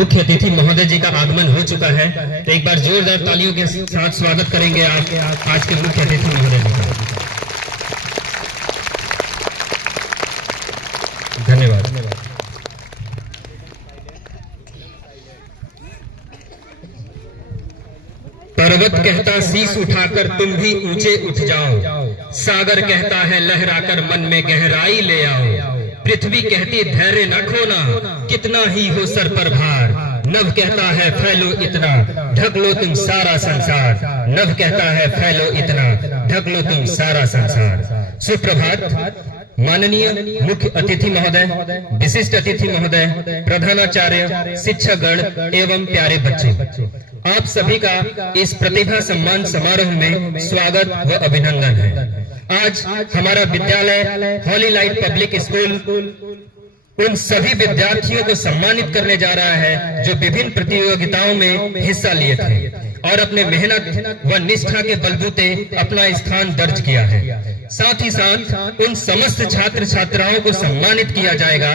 मुख्य अतिथि महोदय जी का आगमन हो चुका है, तो एक बार जोरदार तालियों के साथ स्वागत करेंगे आप आज के मुख्य अतिथि महोदय जी का। धन्यवाद। पर्वत कहता शीश उठाकर तुम भी ऊंचे उठ जाओ, सागर कहता है लहराकर मन में गहराई ले आओ, पृथ्वी कहती धैर्य न खोना कितना ही हो सर पर भार, नभ कहता है फैलो इतना ढक लो तुम सारा संसार, नभ कहता है फैलो इतना ढक लो तुम सारा संसार। सुप्रभात माननीय मुख्य अतिथि महोदय, विशिष्ट अतिथि महोदय, प्रधानाचार्य, शिक्षकगण एवं प्यारे बच्चों, आप सभी का इस प्रतिभा सम्मान समारोह में स्वागत व अभिनंदन है। आज हमारा विद्यालय हॉली लाइट पब्लिक स्कूल उन सभी विद्यार्थियों को सम्मानित करने जा रहा है जो विभिन्न प्रतियोगिताओं में हिस्सा लिए थे और अपने मेहनत व निष्ठा के बलबूते अपना स्थान दर्ज किया है। साथ ही साथ उन समस्त छात्र छात्राओं को सम्मानित किया जाएगा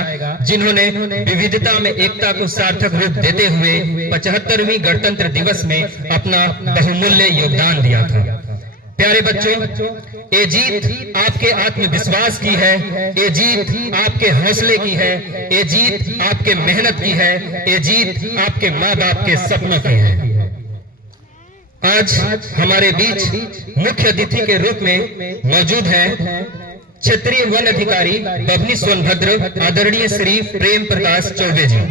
जिन्होंने विविधता में एकता को सार्थक रूप देते हुए 75वीं गणतंत्र दिवस में अपना बहुमूल्य योगदान दिया था। प्यारे बच्चों, ये जीत आपके आत्मविश्वास की है, ये जीत आपके हौसले की है, ये जीत आपके मेहनत की है, ये जीत आपके माँ बाप के सपनों की है। आज हमारे बीच मुख्य अतिथि के रूप में मौजूद हैं क्षेत्रीय वन अधिकारी बभनी सोनभद्र आदरणीय श्री प्रेम प्रकाश चौबे जी।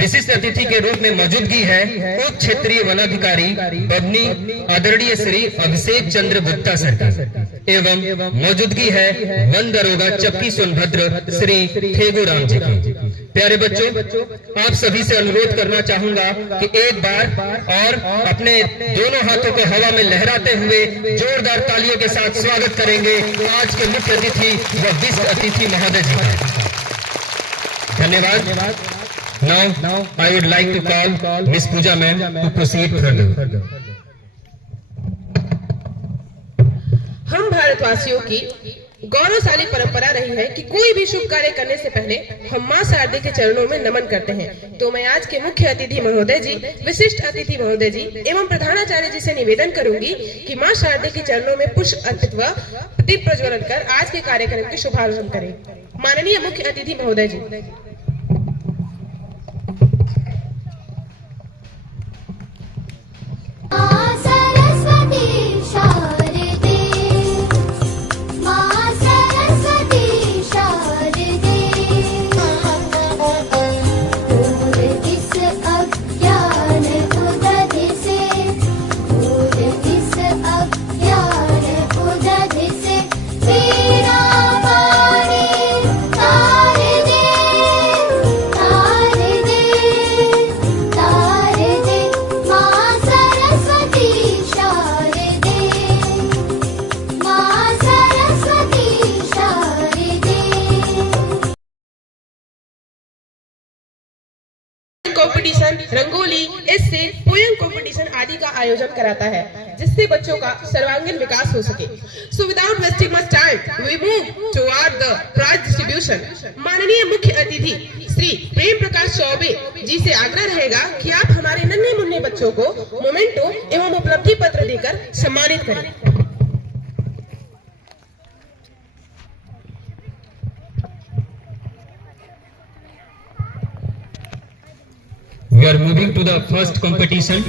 विशिष्ट अतिथि के रूप में मौजूदगी है उप क्षेत्रीय वनाधिकारी बभनी आदरणीय श्री अभिषेक चंद्र गुप्ता सर की एवं मौजूदगी है वन दरोगा चप्पी सोनभद्र श्री ठेगू राम जी की। प्यारे बच्चों, आप सभी से अनुरोध करना चाहूंगा कि एक बार और अपने दोनों हाथों को हवा में लहराते हुए जोरदार तालियों के साथ स्वागत करेंगे आज के मुख्य अतिथि व विशिष्ट अतिथि महोदय जी का। धन्यवाद। Now I would like to call Miss Pooja ma'am to proceed further. हम भारतवासियों की गौरवशाली परंपरा रही है कि कोई भी शुभ कार्य करने से पहले हम मां शारदे के चरणों में नमन करते हैं। तो मैं आज के मुख्य अतिथि महोदय जी, विशिष्ट अतिथि महोदय जी एवं प्रधानाचार्य जी से निवेदन करूंगी कि मां शारदे के चरणों में पुष्प अर्पित व दीप प्रज्वलन कर आज के कार्यक्रम के शुभारंभ करें। माननीय मुख्य अतिथि महोदय जी। कंपटीशन, रंगोली, एस्से, पोएम कंपटीशन आदि का आयोजन कराता है जिससे बच्चों का सर्वांगीण विकास हो सके। So without wasting much time, we move toward the prize distribution. माननीय मुख्य अतिथि श्री प्रेम प्रकाश चौबे जी से आग्रह रहेगा कि आप हमारे नन्हे मुन्ने बच्चों को मोमेंटो एवं उपलब्धि पत्र देकर सम्मानित करें। We are moving to the first competition,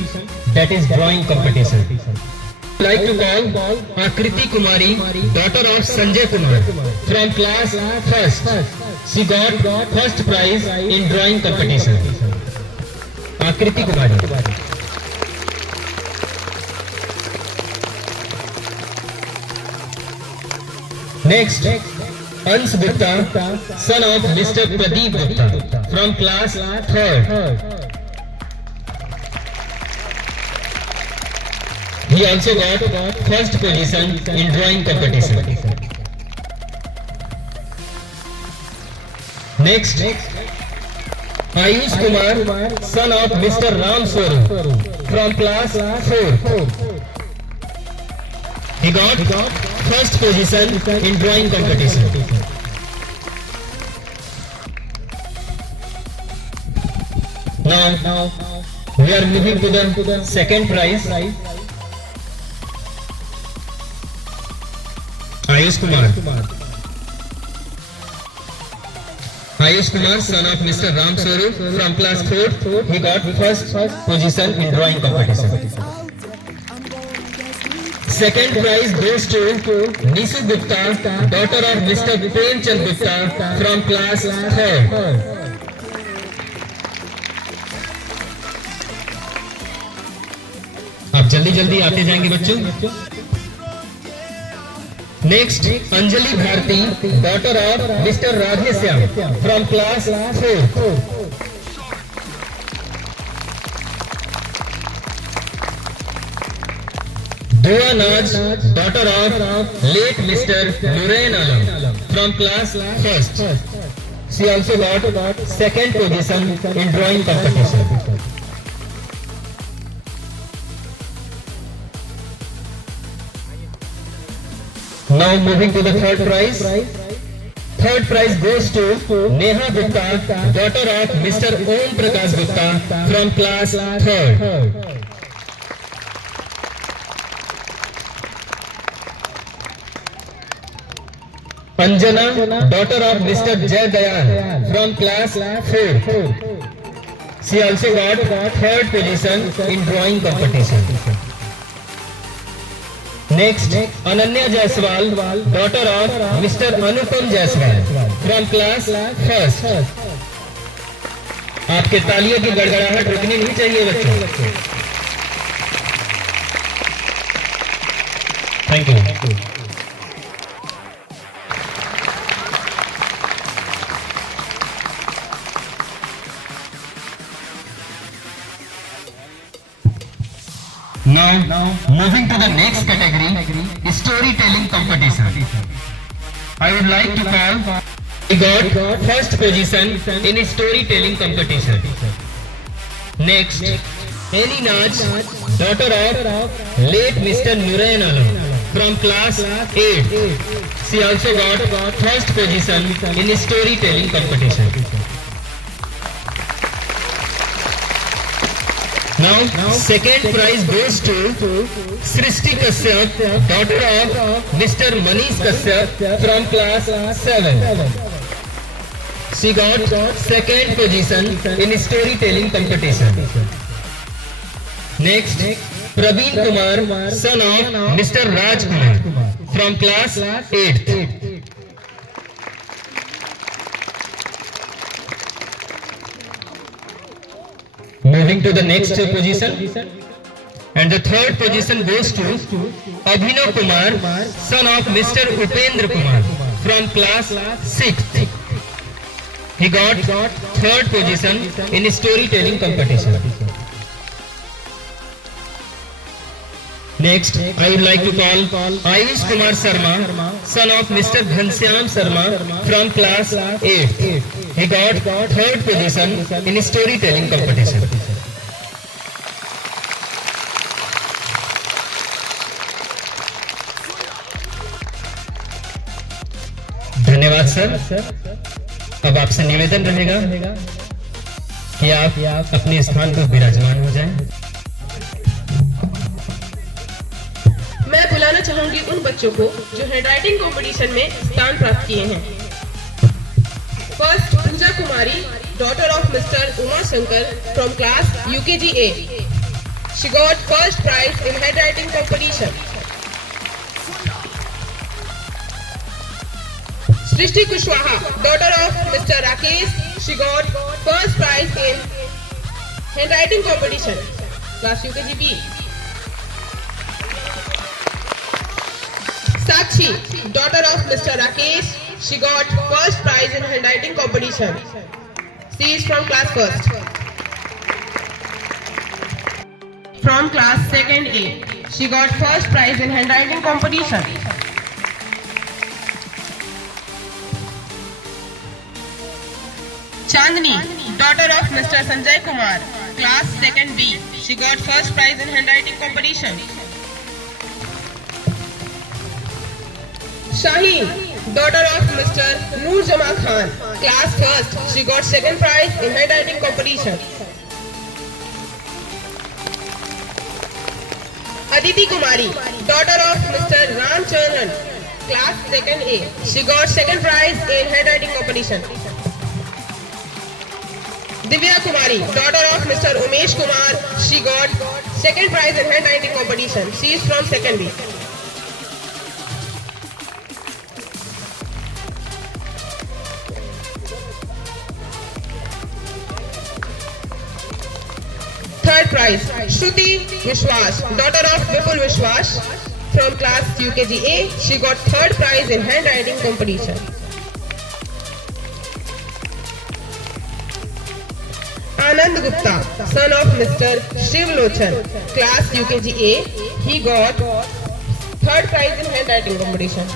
that is drawing competition. I would like to call Akriti Kumari, daughter of Sanjay Kumar, from class first. She got first prize in drawing competition. Akriti Kumari. Next, Ans Gupta, son of Mr. Pradeep Gupta, from class third. He also got first position in drawing competition. Next, Ayush Kumar, son of Mr. Ram Soru, from class 4. He got first position in drawing competition. Now we are moving to the second prize. Ayush Kumar. Ayush Kumar, son of Mr. Ram Swarup from class 4th. He got first position in drawing competition. Second prize goes to Nisu Gupta, daughter of Mr. Premchand Gupta from class 3rd. आप जल्दी जल्दी आते जाएंगे बच्चों. Next Anjali Bharati, daughter of mister Radheshyam from class 4. Dua Naz, daughter of late mister Noorain Alam from class 1st. She also got second position in drawing competition. Now moving to the third prize. Third prize goes to Neha Gupta, daughter of Mr. Om Prakash Gupta from class 3rd. Anjana, daughter of Mr. Jay Dayal from class 4th. She also got third position in drawing competition. Next, Ananya Jaiswal, daughter of Mr. Anupam Jaiswal from class 1st. आपके तालियों की गड़गड़ाहट रुकनी नहीं चाहिए बच्चों. Thank you. Now moving to the next category, storytelling competition. I would like to call. We got first position in storytelling competition. Next, Annie Naj, daughter of late Mr. Nurain Alam from class 8. She also got first position in storytelling competition. Now, second prize goes to Srishti Kashyap, daughter of Mr. Manish Kashyap from class 7. She got second position in storytelling competition. Next, Praveen Kumar, son of Mr. Raj Kumar from class 8th. Moving to the next position, and the third position goes to Abhinav Kumar, son of Mr. Upendra Kumar from class 6th. He got third position in storytelling competition. Next, I would like to call Ayush Kumar Sharma, son of Mr. Ghanshyam Sharma from class 8th. He got third position in storytelling competition. धन्यवाद sir. अब आपसे निवेदन रहेगा कि आप अपने स्थान पर विराजमान हो जाएं. मैं बुलाना चाहूंगी उन बच्चों को जो हैंडराइटिंग कंपटीशन में स्थान प्राप्त किए हैं. First, Pooja Kumari, daughter of mister Uma Shankar from class UKG A. She got first prize in handwriting competition. Srishti Kushwaha, daughter of Mr. Rakesh, she got first prize in handwriting competition, class UKG B. Sakshi, daughter of Mr. Rakesh, she got first prize in handwriting competition. She is from class 1st. From class 2nd A, she got first prize in handwriting competition. Chandni, daughter of Mr. Sanjay Kumar, class 2nd B, she got first prize in handwriting competition. Shaheen, daughter of Mr. Noor Jama Khan, class 1st, she got second prize in handwriting competition. Aditi Kumari, daughter of Mr. Ramchandran, class 2nd A. She got second prize in handwriting competition. Divya Kumari, daughter of Mr. Umesh Kumar, she got second prize in handwriting competition. She is from 2nd B. Third prize, Shruti Vishwas, daughter of Vipul Vishwas from class UKG A. She got third prize in handwriting competition. Anand Gupta, son of Mr. Shiv Lochan, class UKG A. He got third prize in handwriting competition.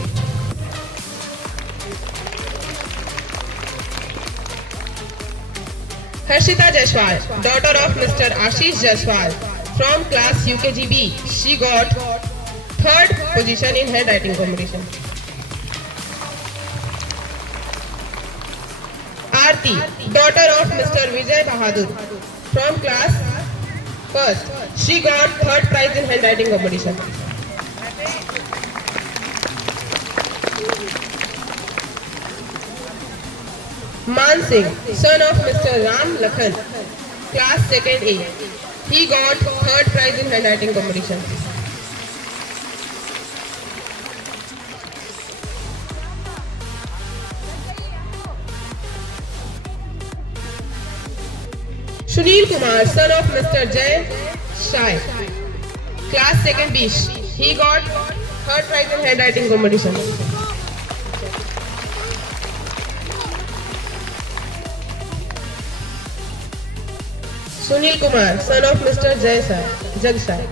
Harshita Jaiswal, daughter of Mr. Ashish Jaiswal from class UKG B. She got third position in handwriting competition. Aarti, daughter of Mr. Vijay Bahadur from class 1st. She got third prize in handwriting competition. Man Singh, son of Mr. Ram Lakhan, class 2nd A. He got third prize in handwriting competition. Sunil Kumar, son of Mr. Jay Shai, class 2nd B. He got third prize in handwriting competition. Sunil Kumar, son of Mr. Jagsai.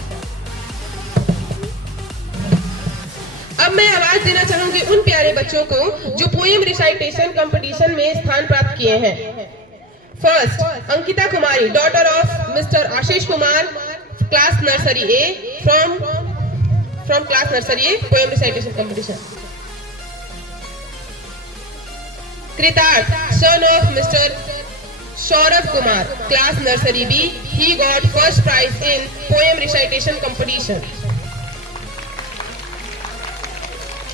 अब मैं आवाज देना चाहूंगी उन प्यारे बच्चों को जो पोएम रिसाइटेशन कंपटीशन में स्थान प्राप्त किए हैं। First, Ankita Kumari, daughter of mister Ashish Kumar, class nursery A, from class nursery A, poem recitation competition. कृतार्थ, son of Mr. Saurabh Kumar, class nursery B. He got first prize in poem recitation competition.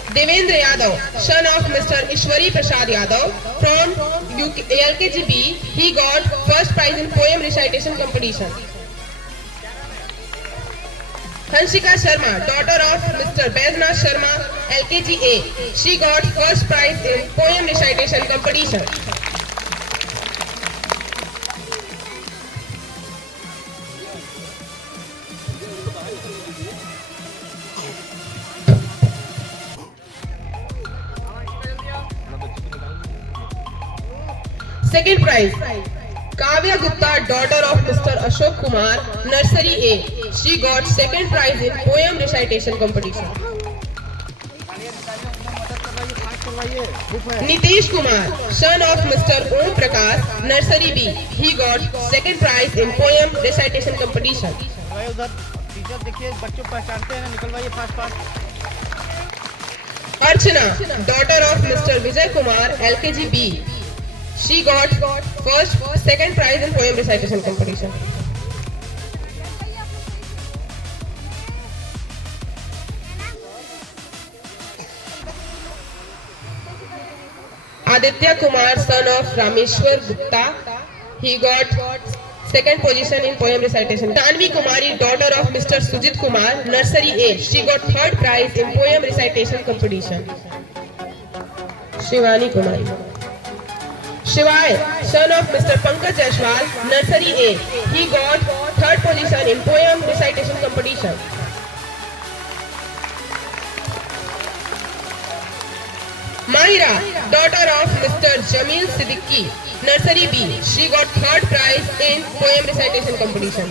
Devendra Yadav, son of Mr. Ishwari Prasad Yadav from LKG B. He got first prize in poem recitation competition. Hanshika Sharma, daughter of Mr. Baijnath Sharma, LKG A. She got first prize in poem recitation competition. Second prize, Kavya Gupta, daughter of Mr. Ashok Kumar, nursery A. She got second prize in poem recitation competition. Nitish Kumar, son of Mr. Om Prakash, nursery B. He got second prize in poem recitation competition. Archana, daughter of Mr. Vijay Kumar, LKG B. She got second prize in poem recitation competition. Aditya Kumar, son of Rameshwar Gupta, he got second position in poem recitation. Tanvi Kumari, daughter of Mr. Sujit Kumar, nursery A, she got third prize in poem recitation competition. Shivani Kumari. Shivai, son of Mr. Pankaj Jaiswal, nursery A, he got third position in poem recitation competition. Mahira, daughter of Mr. Jamil Siddiqui, nursery B, she got third prize in poem recitation competition.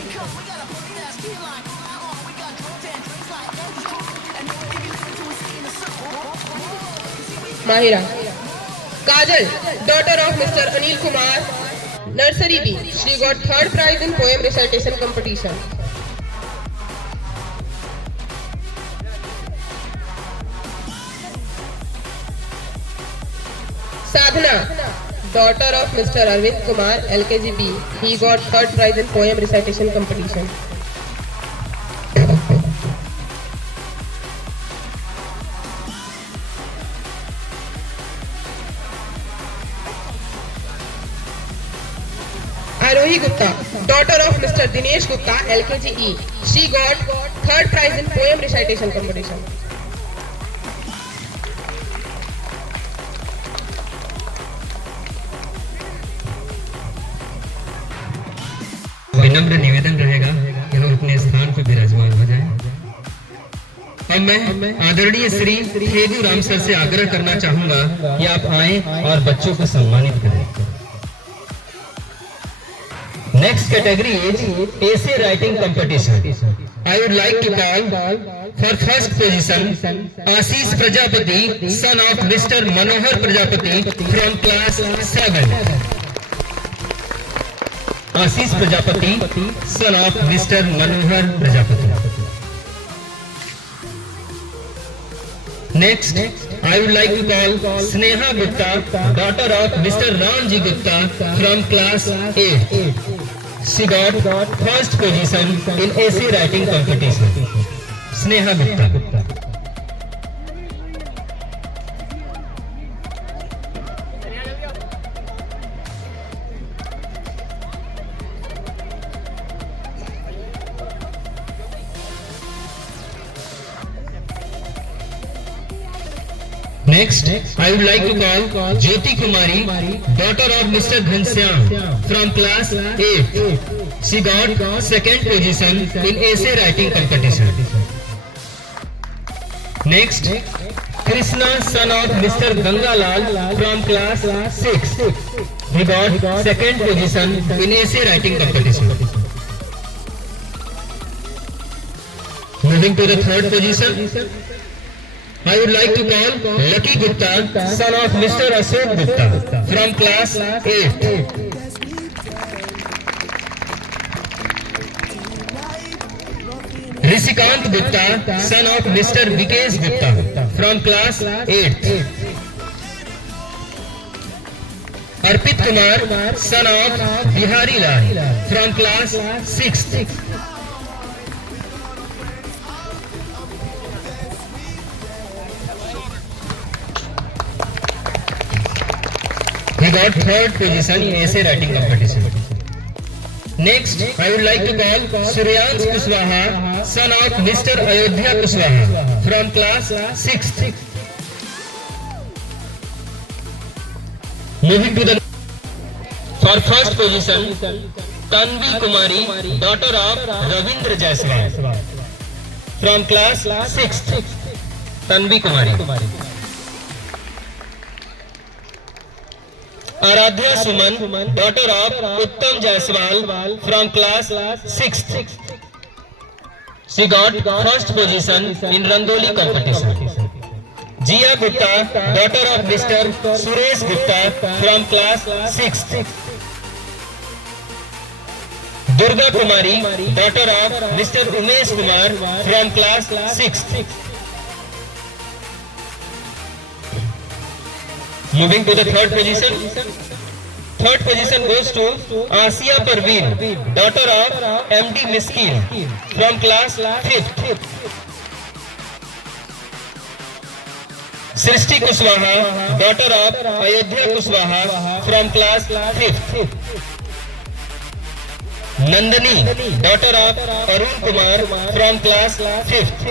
Mahira. Kajal, daughter of Mr. Anil Kumar, nursery B, she got third prize in poem recitation competition. Sadhana, daughter of Mr. Arvind Kumar, LKG B, he got third prize in poem recitation competition. Arohi Gupta, daughter of Mr. Dinesh Gupta, LKGE. She got third prize in poem recitation competition. विनम्र निवेदन रहेगा कि हम अपने स्थान पर विराजमान हो जाएं। अब मैं आदरणीय श्री खेदू राम सर से आग्रह करना चाहूंगा कि आप आएं और बच्चों को सम्मानित करें। Next category is essay writing competition. I would like to call for first position Ashish Prajapati, son of mister Manohar Prajapati from class 7। Ashish Prajapati, son of mister Manohar Prajapati. Next, I would like to call Sneha Gupta, daughter of Mr. Ramji Gupta from class 8. She got first position in essay writing competition. Sneha Gupta. Next, I would like to call Jyoti Kumari, daughter of Mr. Ghanshyam from class 8. She got second position in essay writing competition. Next, Krishna, son of Mr. Gangalal from class 6. He got second position in essay writing competition. Moving to the third position, I would like to call Lucky Gupta, son of Mr. Ashok Gupta from class 8. Rishikant Gupta, son of Mr. Vikesh Gupta from class 8. Arpit Kumar, son of Bihari Lal from class 6. He got third position in essay writing competition. Next, I would like to call Suryansh Kushwaha, son of Mr. Ayodhya Kushwaha from class 6th. Moving to the for first position, Tanvi Kumari, daughter of Ravindra Jaiswal from class 6th. Tanvi Kumari. Aradhya Suman, daughter of Uttam Jaiswal from class 6th. She got first position in Rangoli competition. Jia Gupta, daughter of Mr. Suresh Gupta from class 6th. Durga Kumari, daughter of Mr. Umesh Kumar from class 6th. Moving to the third position. Third position goes to Asiya Parveen, daughter of MD Miskin from class 5th. Srishti Kushwaha, daughter of Ayodhya Kushwaha from class 5th. Nandani, daughter of Arun Kumar from class 5th.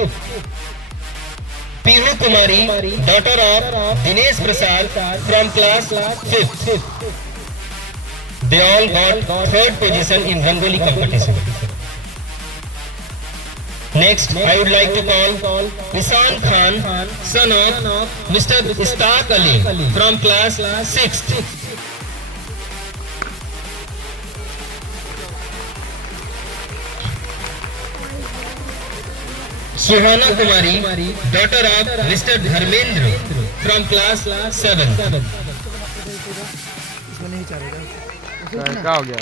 Pihu Kumari, daughter of Dinesh Prasad from class 5th. They all got third position in Rangoli competition. Next, I would like to call Isan Khan, son of Mr. Istaq Ali from class 6th. Suhana Kumari, daughter of Mr. Dharmendra from class 7. क्या हो गया?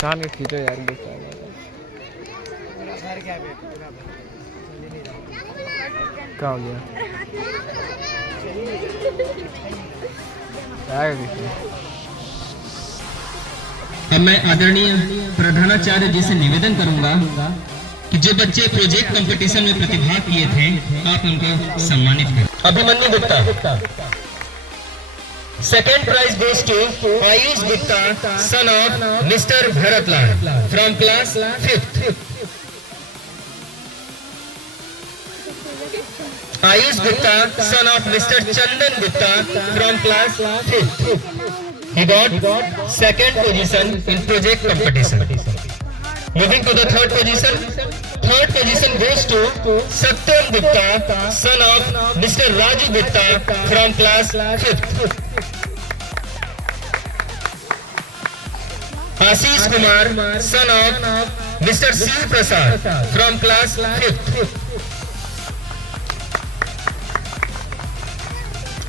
कान के खींचो यार क्या हो गया? अब मैं आदरणीय प्रधानाचार्य जी से निवेदन करूंगा कि जो बच्चे प्रोजेक्ट कंपटीशन में प्रतिभाग किए थे आप उनको सम्मानित करें। Abhimanyu Gupta. Second prize goes to Ayush Gupta, son of Mr. Bharatlal, from class 5th. Ayush Gupta, son of Mr. Chandan Gupta, from class 5th. He got second position in project competition. Moving to the third position. Third position goes to Satyam Gupta, son of Mr. Raju Gupta, from class 5th. Ashish Kumar, son of Mr. Shiv Prasad, from class 5th.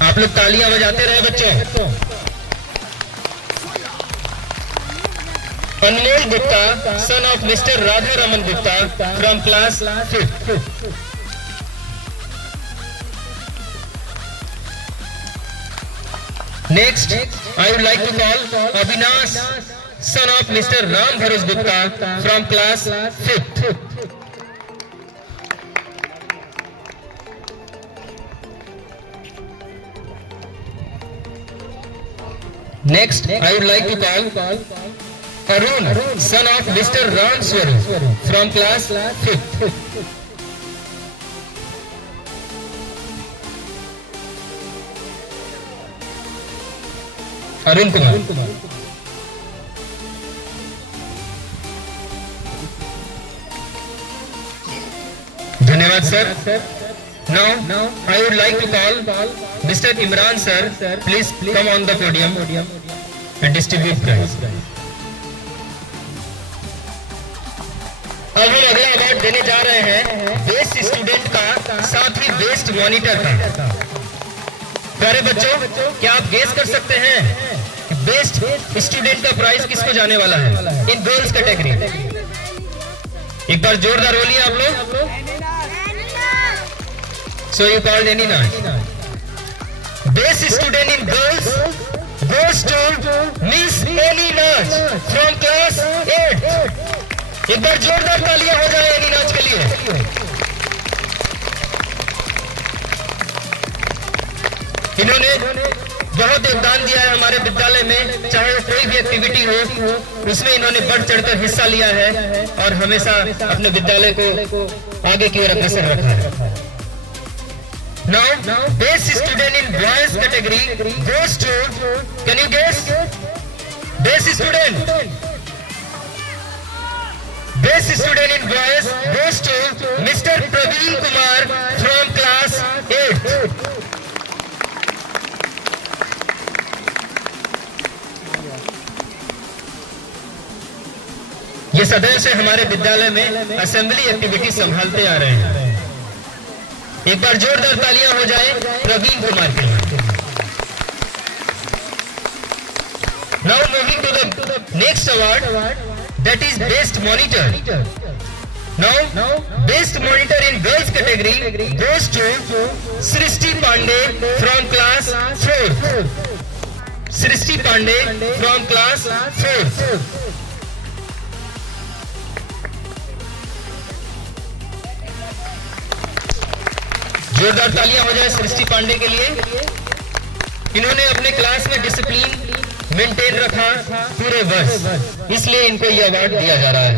आप लोग तालियां बजाते रहे बच्चों. Anmol Gupta, son of Mr. Radha Raman Gupta, from class 5th. Next, I would like to call Avinash, son of Mr. Ram Bharosh Gupta, from class 5th. Next, I would like to call Arun, son of Mr. Ram Swarup, from class 5th. Arun Kumar. धन्यवाद sir. Now I would like to call Mr. Imran sir. Please come on the podium and distribute prize. अब हम अगला award देने जा रहे हैं best student का, साथ ही बेस्ट मॉनिटर का. प्यारे बच्चों, क्या आप गेस कर सकते हैं कि बेस्ट स्टूडेंट का प्राइज किसको जाने वाला है इन गर्ल्स कैटेगरी? एक बार जोरदार बोलिए आप लोग. So you called any night. Best student in girls goes to Miss Ellie Naj from class 8. एक बार जोरदार तालियां हो जाए एली नाज के लिए. इन्होंने बहुत योगदान दिया है हमारे विद्यालय में, चाहे वो कोई भी एक्टिविटी हो उसमें इन्होंने बढ़ चढ़कर हिस्सा लिया है और हमेशा अपने विद्यालय को आगे की ओर अग्रसर रखा है. Now, best student in boys category goes to, can you guess? Best student. Best student in boys goes to Mr. Praveen Kumar from class 8th. ये सदैव से हमारे विद्यालय में असेंबली एक्टिविटी संभालते आ रहे हैं. एक बार जोरदार तालियां हो जाए प्रवीण कुमार के लिए. Now moving to the next award, that is best monitor. Now best monitor in girls category goes to Srishti Pandey from class 4th. Srishti Pandey from class 4th. जोरदार तालियां हो जाए सृष्टि पांडे के लिए. इन्होंने अपने क्लास में डिसिप्लिन मेंटेन रखा पूरे वर्ष, इसलिए इनको यह अवार्ड दिया जा रहा है.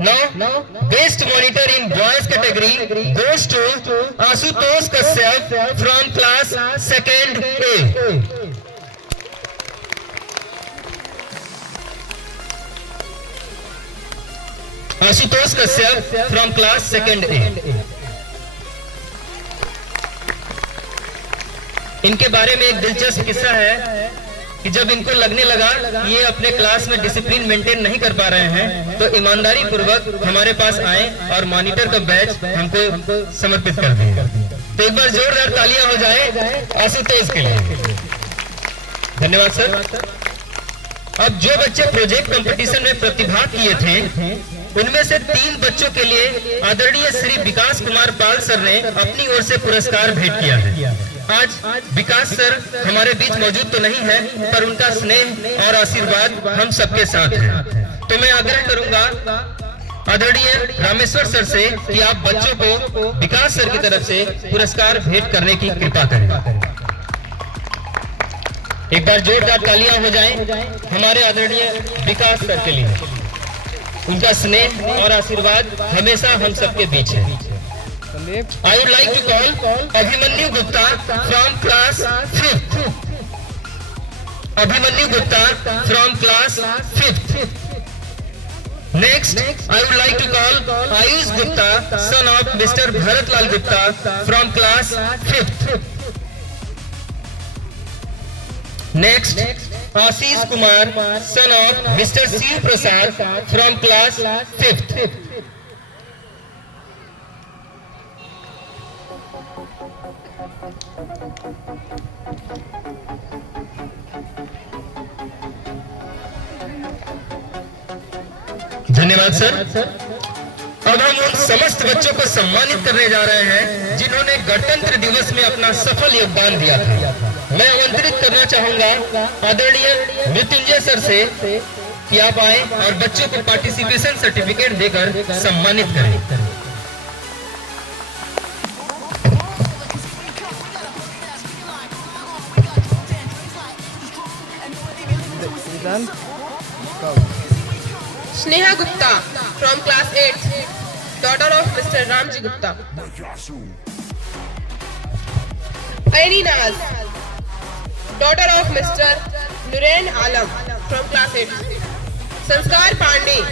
Now best monitor in boys category goes to Ashutosh Kashyap from class 2nd A. Ashutosh Kashyap from class 2nd A. इनके बारे में एक दिलचस्प किस्सा है कि जब इनको लगने लगा ये अपने क्लास में डिसिप्लिन मेंटेन नहीं कर पा रहे हैं तो ईमानदारी पूर्वक हमारे पास आए और मॉनिटर का बैच हमको समर्पित कर दिया. तो एक बार जोरदार तालियां हो जाए आशुतोष के लिए. धन्यवाद सर. अब जो बच्चे प्रोजेक्ट कंपटीशन में प्रतिभाग किए थे उनमें से 3 बच्चों के लिए आदरणीय श्री विकास कुमार पाल सर ने अपनी ओर से पुरस्कार भेंट किया है. आज विकास सर हमारे बीच मौजूद तो नहीं है, पर उनका स्नेह और आशीर्वाद हम सबके साथ है. तो मैं आग्रह करूंगा आदरणीय रामेश्वर सर से कि आप बच्चों को विकास सर की तरफ से पुरस्कार भेंट करने की कृपा करें. एक बार जोरदार तालियां हो जाएं हमारे आदरणीय विकास सर के लिए। उनका स्नेह और आशीर्वाद हमेशा हम सबके बीच है। Sandeep I would like to call Abhimanyu Gupta from class 5th. Abhimanyu Gupta from class 5th. Next, I would like to call Ayush Gupta, son of Mr. Bharatlal Gupta from class 5th. Next, Ashish Kumar, son of Mr. Shiv Prasad from class 5th. धन्यवाद sir. अब हम उन समस्त बच्चों को सम्मानित करने जा रहे हैं जिन्होंने गणतंत्र दिवस में अपना सफल योगदान दिया था। मैं आमंत्रित करना चाहूंगा आदरणीय मृत्युंजय सर से कि आप आए और बच्चों को पार्टिसिपेशन सर्टिफिकेट देकर सम्मानित करें। Done? Go. Sneha Gupta from class 8th, daughter of Mr. Ramji Gupta. Aini Naz, daughter of Mr. Nurain Alam from class 8th. Sanskar Pandey,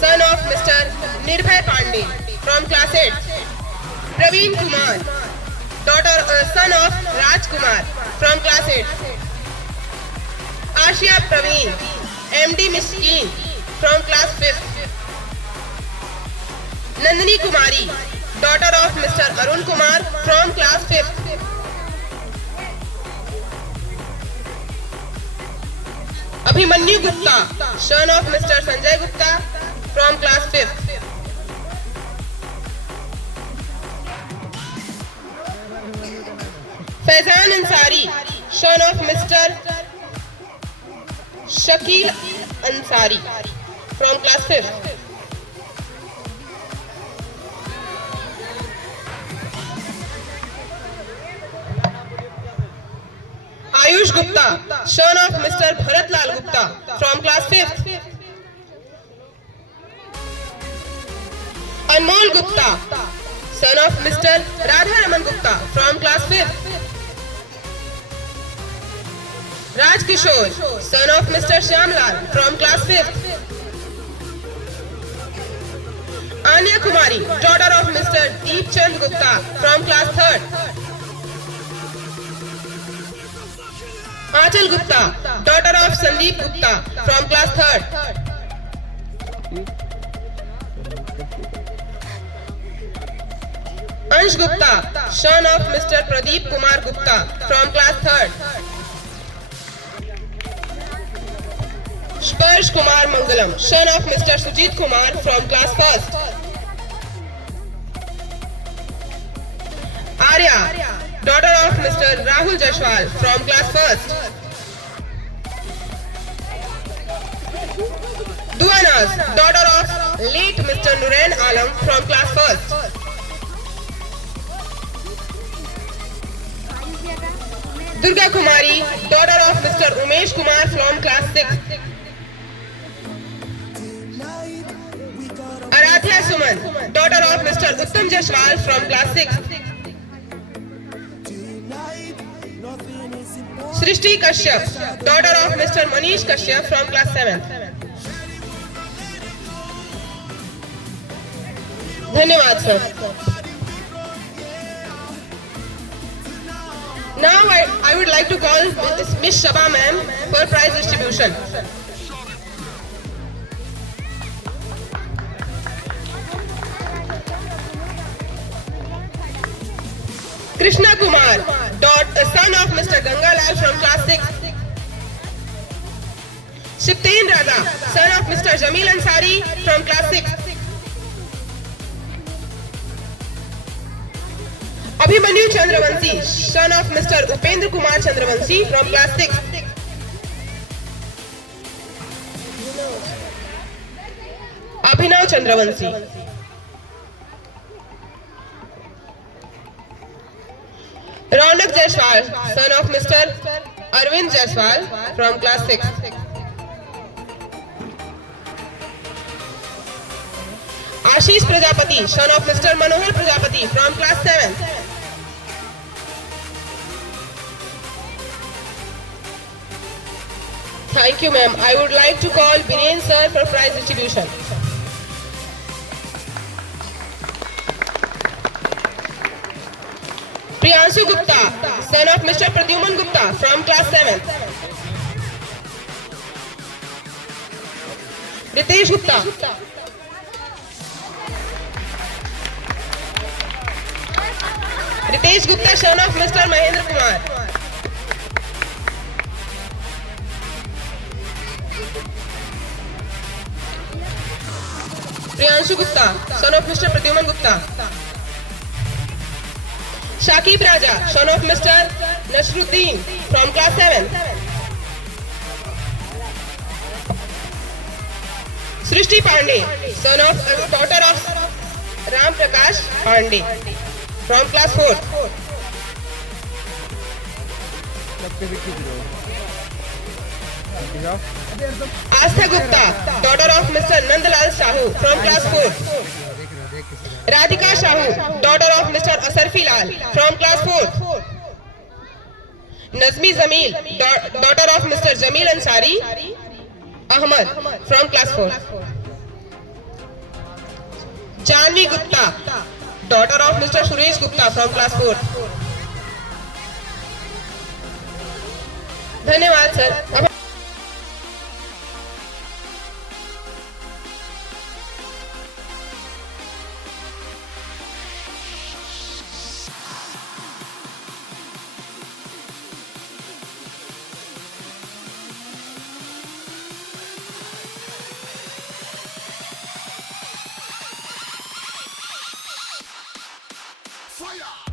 son of Mr. Nirbhay Pandey from class 8th. Praveen Kumar, son of Raj Kumar from class 8th. Ashia Praveen, MD Miskin from class 5th. Nandini Kumari, daughter of Mr. Arun Kumar from class 5th. Abhimanyu Gupta, son of Mr. Sanjay Gupta from class 5th. Faizan Ansari, son of Mr. Shakil Ansari from class 5th. Ayush Gupta, son of Mr. Bharatlal Gupta from class 5th. Anmol Gupta, son of Mr. Radharaman Gupta from class 5th. Raj Kishore, son of Mr. Shyamlal from class 5th. Anya Kumari, daughter of Mr. Deep Chand Gupta from class 3rd. Achal Gupta, daughter of Sandeep Gupta from class 3rd. Ansh Gupta, son of Mr. Pradeep Kumar Gupta from class 3rd. Sparsh Kumar Mangalam, son of Mr. Sujit Kumar from class 1st. Arya, daughter of Mr. Rahul Jashwal from class 1st. Duanas, daughter of late Mr. Nurain Alam from class 1st. Durga Kumari, daughter of Mr. Umesh Kumar from class 6th. Aradhya Suman, daughter of Mr. Uttam Jashwal from class 6th. Srishti Kashyap, daughter of Mr. Manish Kashyap from class 7th. धन्यवाद sir. Now I would like to call Miss Shaba ma'am for prize distribution. Krishna Kumar, son of Mr. Gangalal from class 6. Shipten Raza, son of Mr. Jamil Ansari from class 6. Abhimanyu Chandravanshi, son of Mr. Upendra Kumar Chandravanshi from class 6. Abhinav Chandravanshi. Raunak Jaiswal, son of Mr. Arvind Jaiswal from class 6. Ashish Prajapati, son of Mr. Manohar Prajapati from class 7. Thank you, ma'am. I would like to call Biren sir for prize distribution. Priyanshu Gupta, son of Mr. Pradyuman Gupta from class 7. Ritesh Gupta. Ritesh Gupta, son of Mr. Mahendra Kumar. Priyanshu Gupta, son of Mr. Pradyuman Gupta. Shakib Raja, son of Mr. Nasruddin from class 7. Srishti Pandey, son of daughter of Ram Prakash Pandey from class 4. सबके भी खींच लो जाओ Astha Gupta, daughter of Mr. Nandlal Sahu from class 4. Radhika Sahu, daughter of Mr. Asarfi Lal from class 4. Nazmi Zamil, daughter of Mr. Jamil Ansari Ahmad from class 4. Janvi Gupta, daughter of Mr. Suresh Gupta from class 4. धन्यवाद sir. Fire!